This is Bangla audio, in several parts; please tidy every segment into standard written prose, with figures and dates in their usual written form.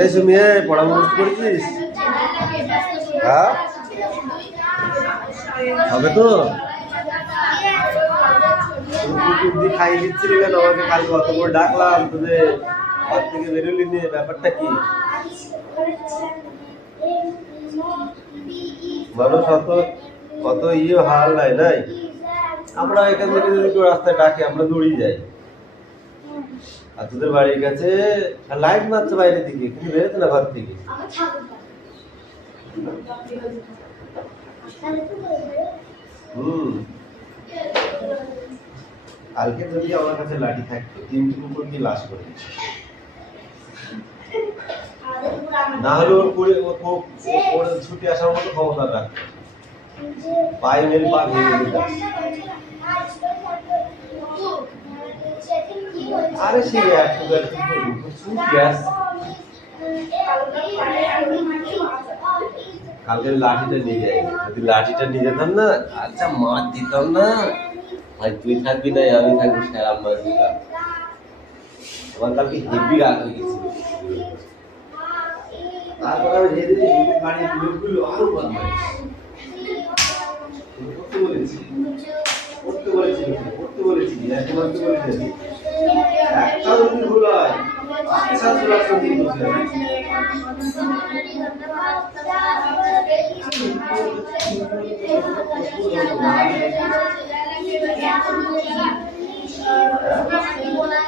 এ সুমি পড়া মুখস্থ করেছিস? হ্যাঁ হবে তো? তুই খাইয়ে দিচ্ছিলি কেন আমাকে? কালকে অত করে ডাকলাম তোদের ঘর থেকে বেরোলি নিয়ে, ব্যাপারটা কি? মানুষ অত হাল নাই। আমরা এখান থেকে যদি কেউ রাস্তায় ডাকে আমরা দৌড়িয়ে যাই। আর তোদের বাড়ির কাছে লাইট মারছে বাইরের দিকে, কিন্তু বেরোতে না ঘর থেকে। কালকে যদি আমার কাছে লাঠি থাকতো 3টি কুকুর কি লাশ করে না হলে ওর ছুটি আসার মতো ক্ষমতা রাখতো। পায়ে মেরে পা ভেঙে দিত। আরে সে কালকে লাঠিটা নিয়ে যাই, যদি লাঠিটা নিয়ে যেতাম না, আচ্ছা মার দিতাম না ভাই। তুই থাকবি না, আমি থাকবি, সারা মার দিতাম। আমার কালকে হেভি রাগ হয়ে গেছিল। তারপরে আমি হেঁটে বাড়ির লোকগুলো আরো বদমাইশ। করতে বলেছি একটা যদি ভুল হয় আচ্ছা কি বলে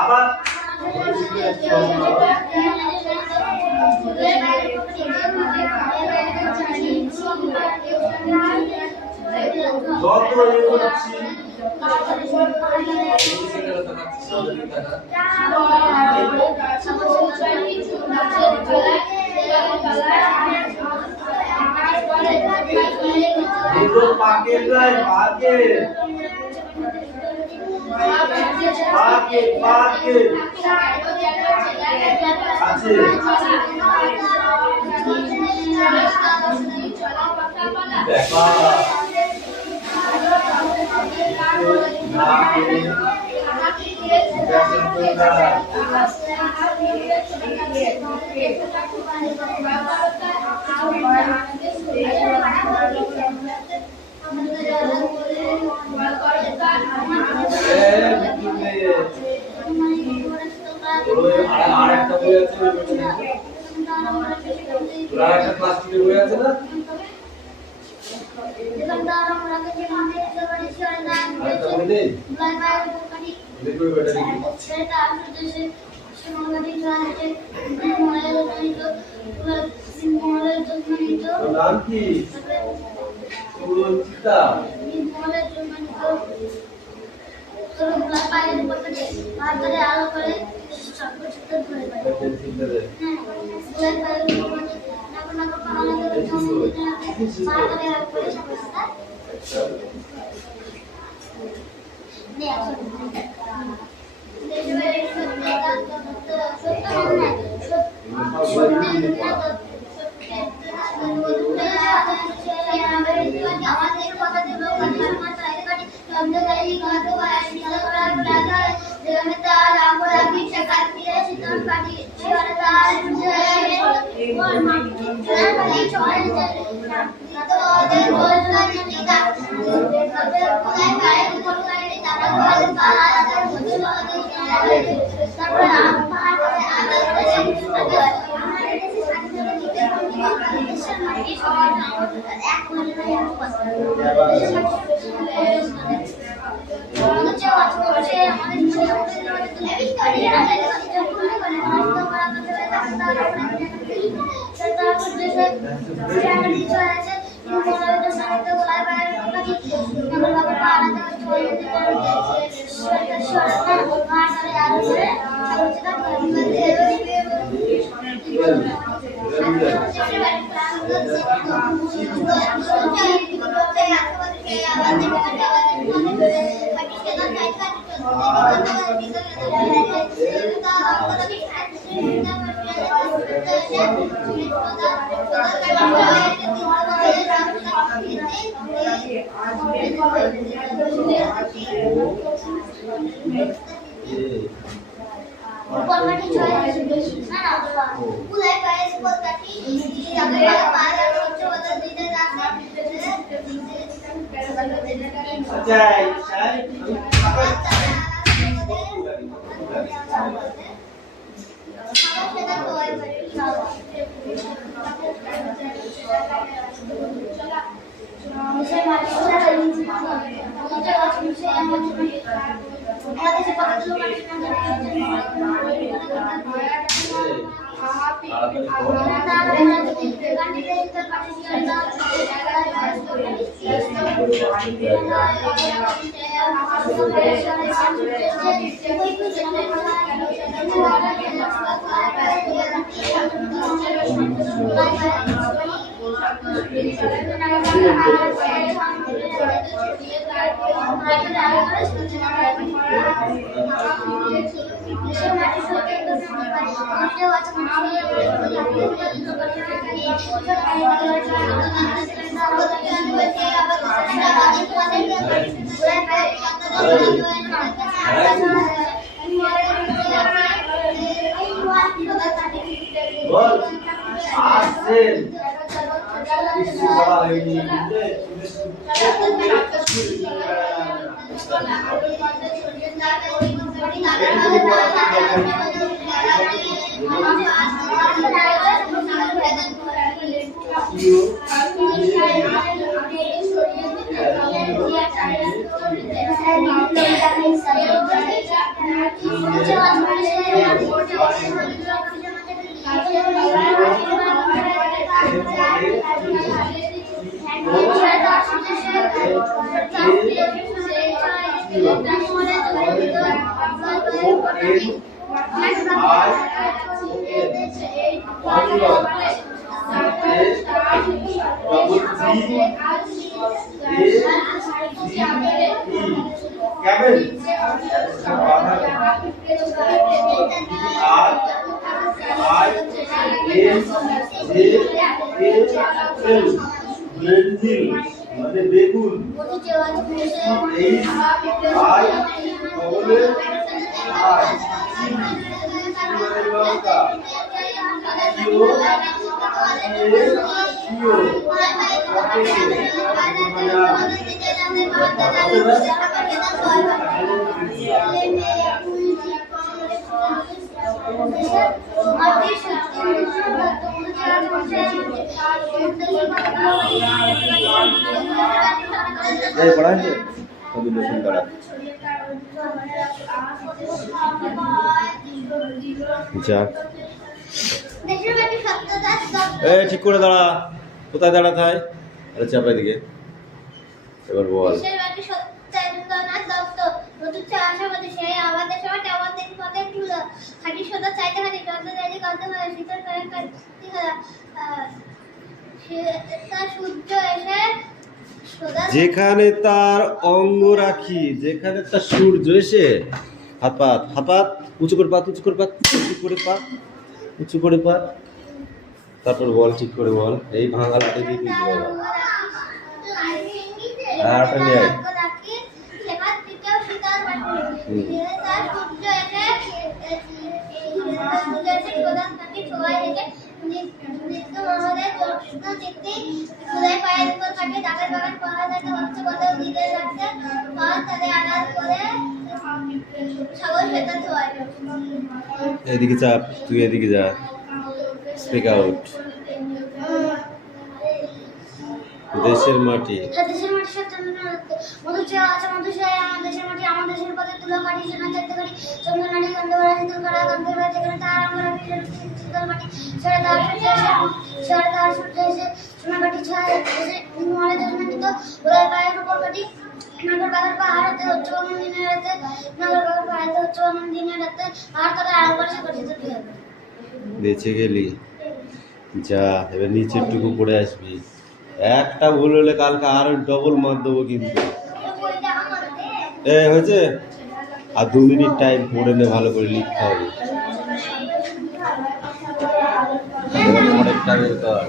আবার মানে বেগুন पढ़ा है कभी लेसन पढ़ा अच्छा ঠিক করে দাঁড়া কোথায় দাঁড়াতে হয় আরে চাপাই দিকে এবার বল যেখানে তার অঙ্গ রাখি যেখানে তার সূর্য এসে হাত পাত উঁচু করে পাত উঁচু করে পাত উঁচু করে পাত উঁচু করে পাত তারপর বল ঠিক করে বল এই ভাঙালাটা দিয়ে কি বল আরটা নিয়ে আয় এদিকে চাপ তুই এদিকে যা স্পিক আউট দেশের মাটি বেঁচে গেলি যা এবার নিচের টুকু পড়ে আসবি একটা ভুল হলে কালকে আরো ডবল মার দেবো কিন্তু হয়েছে আর 2 মিনিট টাইম পড়ে নে ভালো করে লিখতে হবে বের কর।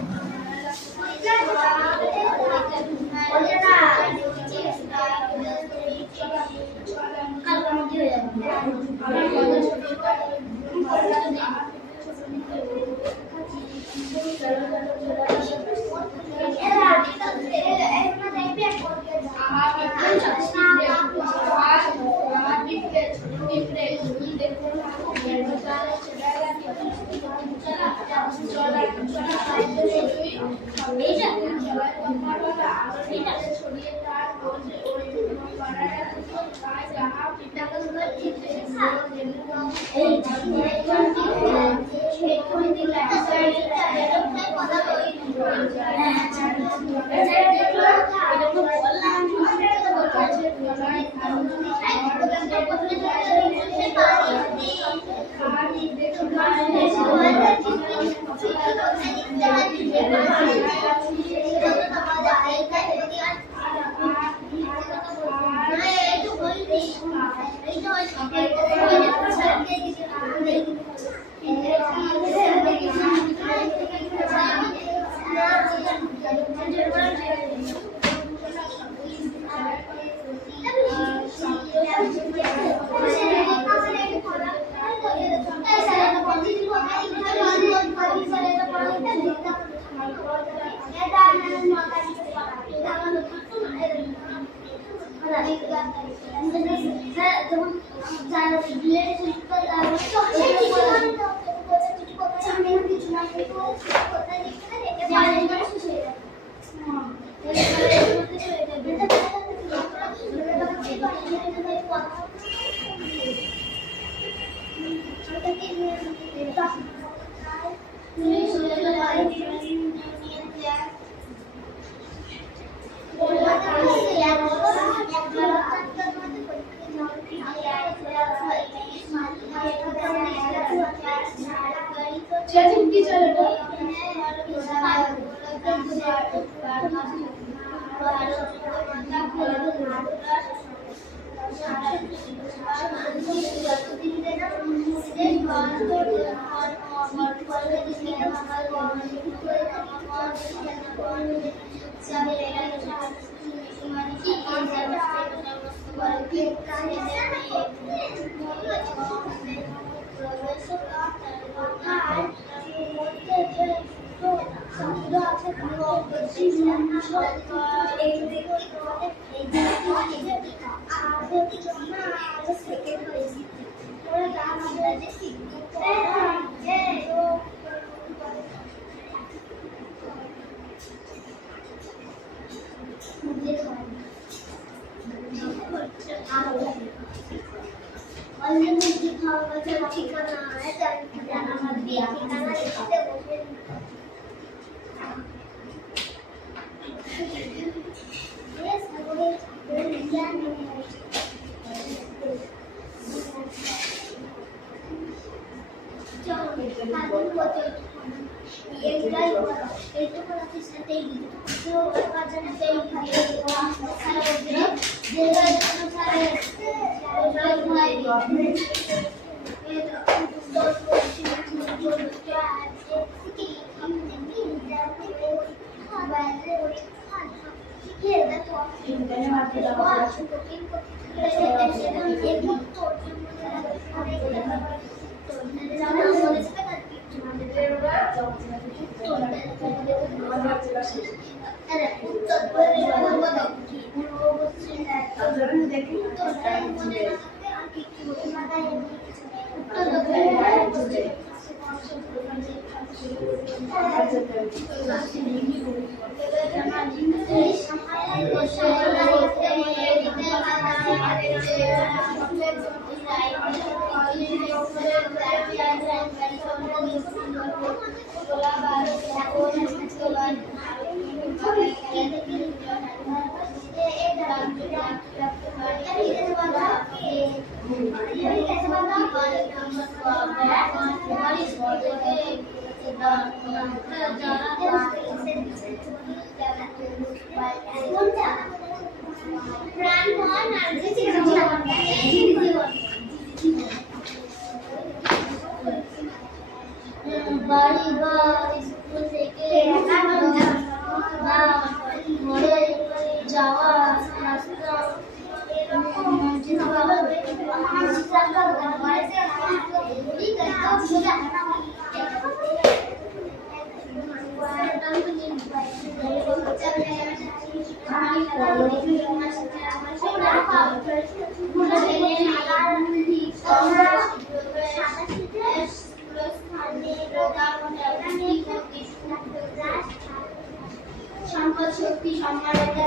সম্পদ শক্তি সম্মানিত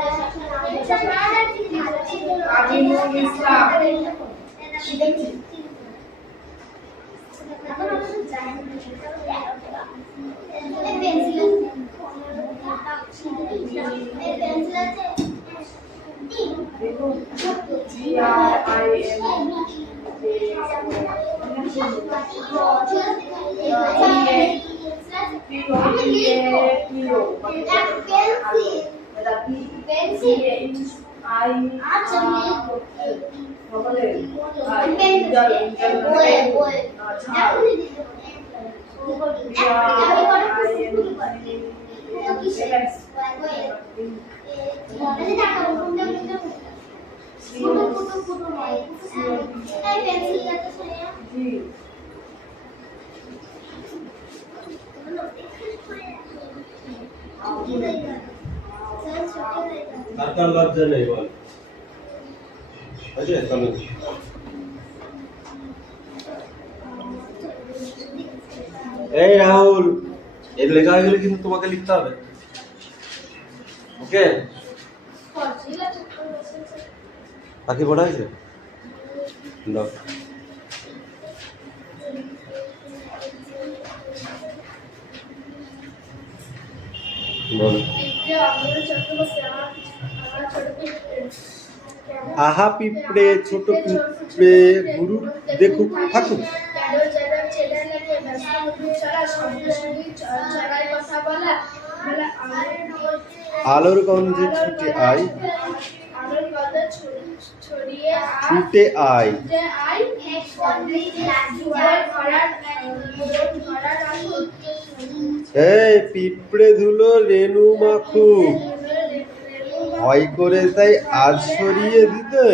কার লজ্জা নেই বল আছে চলো এই রাহুল এর লেখা হয়ে গেলে কিন্তু তোমাকে লিখতে হবে ওকে বাকি পড়া হয়েছে দাও বল আহা পিঁপড়ে ছোট পিঁপড়ে গুরু দেখুক থাকুক আলোর গন্ধে ছুটে আয় ছুটে আয় এই পিঁপড়ে ধুলো রেণু মাখুক ভয় করে তাই আজ সরিয়ে দিতে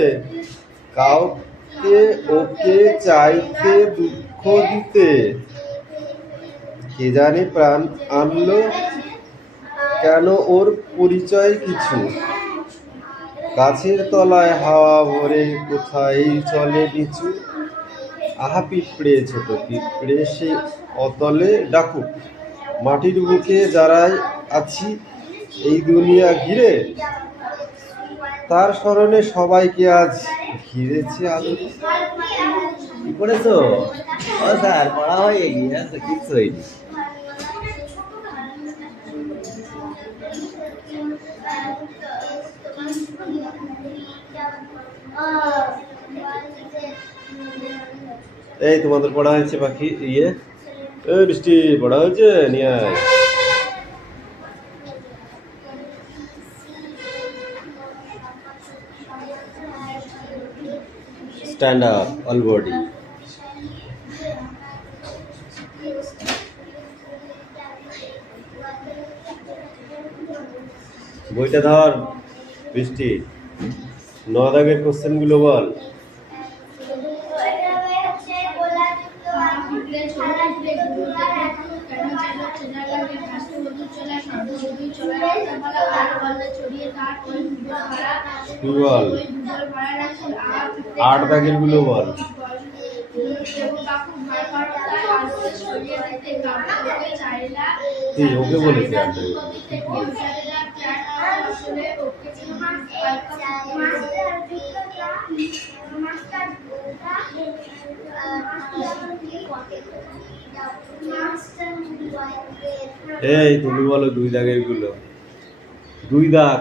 কাউকে ওকে চাইতে দুঃখ দিতে কে জানে প্রাণ আনলো কেন ওর পরিচয় কিছু গাছের তলায় হাওয়া ভরে কোথায় চলে নিচু আহা পিঁপড়ে ছোট পিঁপড়ে সে অতলে ডাকুক মাটির বুকে যারাই আছি এই দুনিয়া ঘিরে তার স্মরণে সবাইকে আজ ঘিরেছে আলো কি করেছো ও স্যার পড়া হয়ে গিয়েছে কিছু হয়নি এই তোমাদের পড়া হয়েছে বাকি ইয়ে এই বৃষ্টি পড়া হয়েছে নিয়ে আয় stand up all body বইটা ধর বৃষ্টি 9 দাগের কোশ্চেন গুলো বল বল 8 দাগের গুলো বল ওকে বলেছি এই তুমি বলো 2 দাগের গুলো 2 দাগ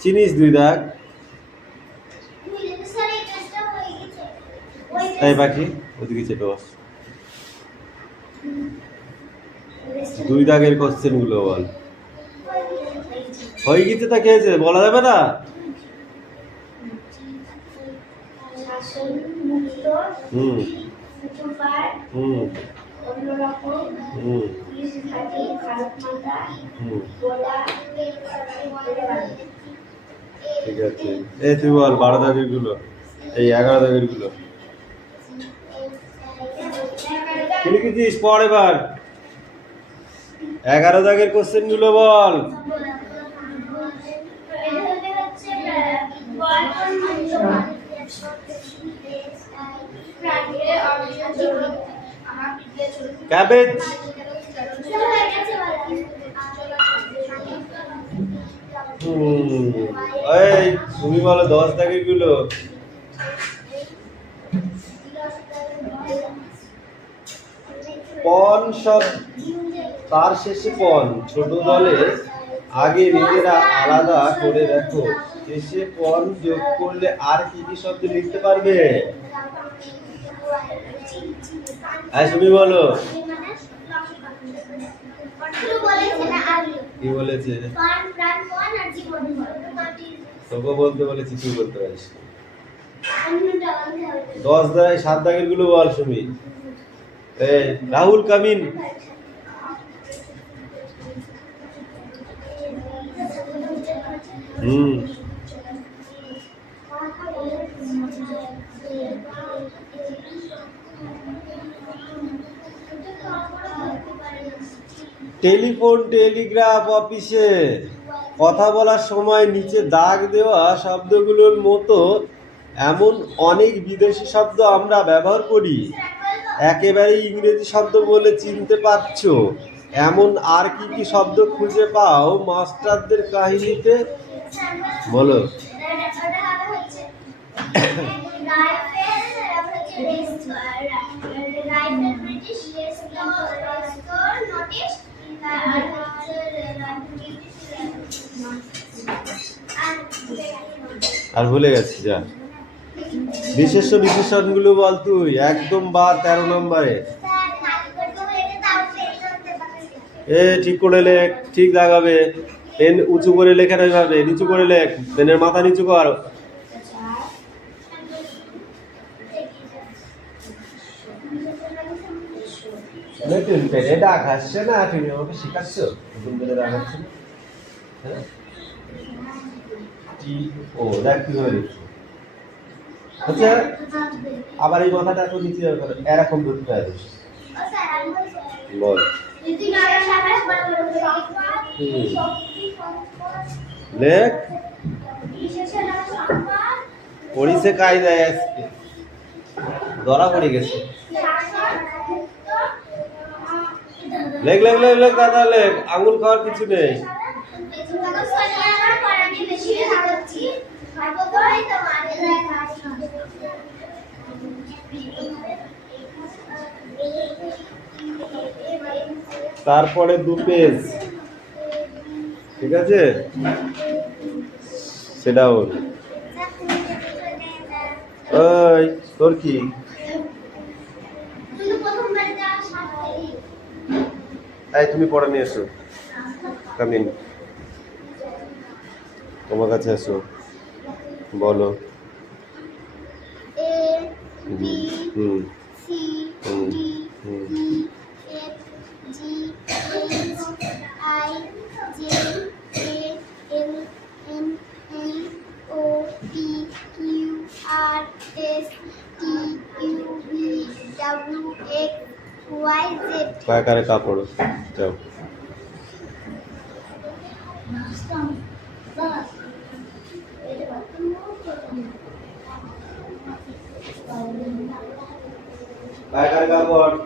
চিনিস 2 দাগ এই বাকি ওদিকে চেপে বস 2 দাগের কোশ্চেন গুলো বল হয়ে গেছে তা কি হয়েছে বলা যাবে না হুম হুম হুম হুম, ঠিক আছে। এই তুই বল 12 দাগের গুলো, এই 11 দাগের গুলো কি লিখেছিস? পড় এবার 11 দাগের কোশ্চেন গুলো বল। ক্যাবেজ। এই তুমি বলো 10 দাগের গুলো। পণ সব তার শেষে পণ, ছোট দলে আগে নিজেরা আলাদা করে দেখো, শেষে পণ যোগ করলে আর কি কি শব্দ লিখতে পারবে? তুমি বলো কি বলেছে? তোকে বলতে বলেছি, তুই বলতে পারিস 10 দাগ 7 দাগের গুলো বল সুমি। রাহুল কামিন। টেলিফোন টেলিগ্রাফ অফিসে কথা বলার সময় নিচে দাগ দেওয়া শব্দগুলোর মতো এমন অনেক বিদেশি শব্দ আমরা ব্যবহার করি, একেবারে ইংরেজি শব্দ বলে চিনতে পারছো এমন আর কি কি শব্দ খুঁজে পাও মাস্টারদের কাহিনীতে? বলো। আর ভুলে গেছি, যা। বিশেষ্য বিশেষণগুলো বল তুই, একদম বা 13 নম্বরে। ঠিক করে লেখ, ঠিক দাগাবে। পেন উঁচু করে লেখা না, ভাবে নিচু করে লেখ, পেনের মাথা নিচু কর। নতুন পেনে দাগ আসছে না, তুমি আমাকে শেখাচ্ছ নতুন পেনে দাগ আসছে না? ও দেখ কিভাবে লিখছো। আচ্ছা, আবার এই মাথাটা তো নিচে এরকম ধরতে হবে। বল। লেখ। পড়িছে কায়দায় আজকে ধরা পড়ে গেছে। লেখ লেখ লেখ লেখ দাদা লেখ, আঙুল খাওয়ার কিছু নেই। তারপরে 2 পেজ, ঠিক আছে, সেটা হল। ওই তোর কি? এই তুমি পড়া নিয়ে এসো, কামিন তোমার কাছে এসো, বলো। কারে কাপড় যাও। কারে কাপড়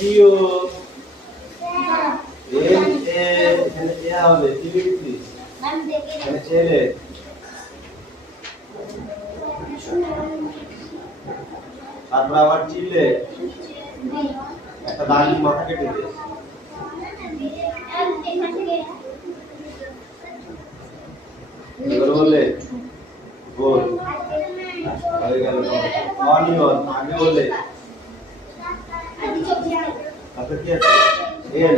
Leo. হবে কি লিখছিস? ছেলে তারপর আবার চিল্লে একটা দাঁড়ি মাথা কেটে দে। এবার বললে গোল হয়ে গেল। অনিয়ন আগে বললে তারপর কি আছে এন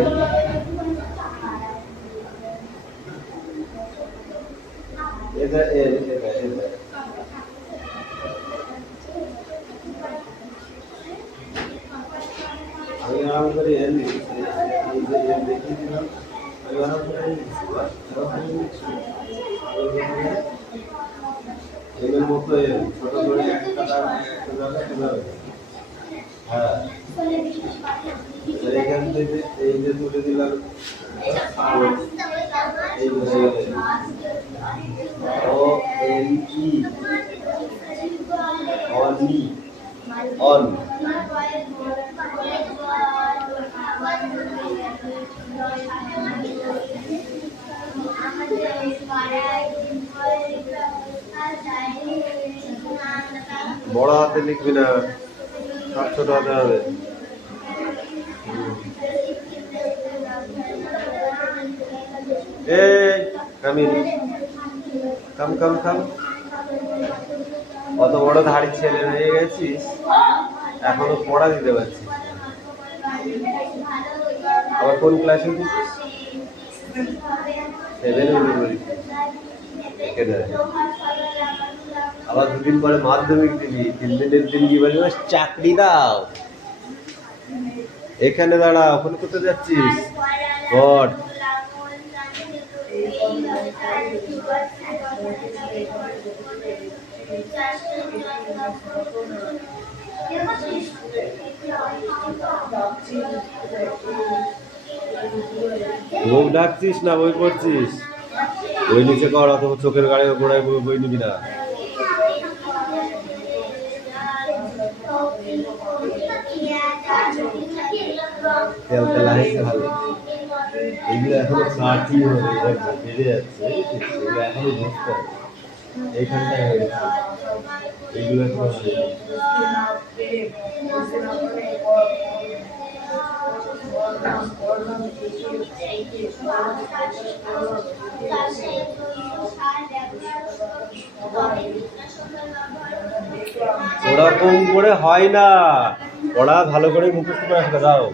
এটা এন এটা এটা আমি আরাম করে এন লিখছি এই যে এন লিখে দিলাম আমি আরাম করে এন লিখছি বাস এর মতো এন ছোট করে একটা জায়গা হ্যাঁ এইখান থেকে এই যে তুলে দিলাম এই O N E Oni on বড় হাতে লিখবি না, সব ছোট হাতে হবে। এই কামিন কাম কাম কাম অত বড় ধাড়ি ছেলে হয়ে গেছিস এখনো পড়া দিতে পারছিস। আবার কোন ক্লাসে উঠেছিস? 7 এ উঠে আবার দুদিন পরে মাধ্যমিক দিবি, 3 দিনের দিন কি বলবি চাকরি দাও। এখানে দাঁড়া, ওখানে কোথায় যাচ্ছিস? গড লোক ডাকছিস না বই পড়ছিস? বই নিচে কর, অথবা চোখের গাড়ি গোড়ায় বই নিবি না। তেল তেলা হয়েছে ভালো, এগুলো এখনো কাঠি বেড়ে যাচ্ছে, এগুলো এখনো বুঝতে হবে এইখানটায় হয়ে গেছে, এগুলো এখনো ওরকম করে হয় না, পড়া ভালো করে মুখস্থ করে আসলে দাও।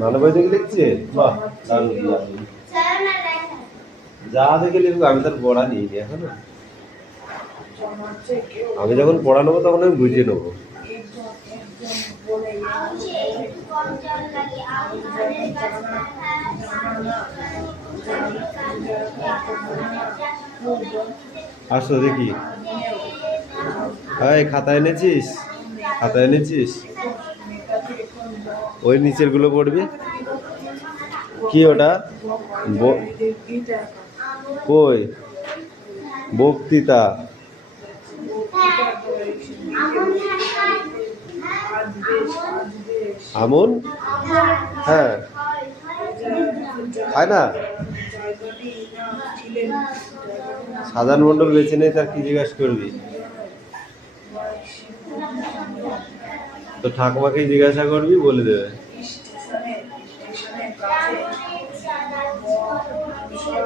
মানবই দেখে লিখছে, বাহ যা দেখে লিখবো। আমি তার পড়া নিই এখনো, আমি যখন পড়া নেবো তখন আমি বুঝে নেবো। আসো দেখি, খাতা এনেছিস? খাতা এনেছিস? ওই নিচের গুলো পড়বি। কি ওটা? কই বক্তৃতা? আমন? হ্যাঁ হয় না। সাধারণ মন্ডল বেছে নেই, তার কি জিজ্ঞাসা করবি? তো ঠাকুমাকেই জিজ্ঞাসা করবি, বলে দেবে।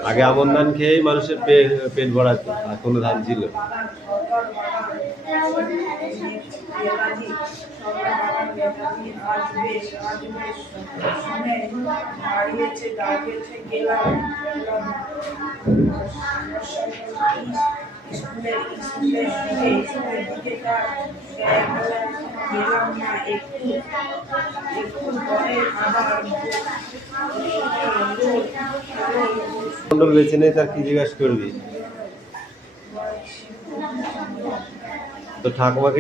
আগে আমন ধান খেয়েই মানুষের পেট ভরাতো, আর কোনো ধান ছিল? মন্ডল বেছে নেই, তার কি জিজ্ঞাসা করবি? তো ঠাকুমাকে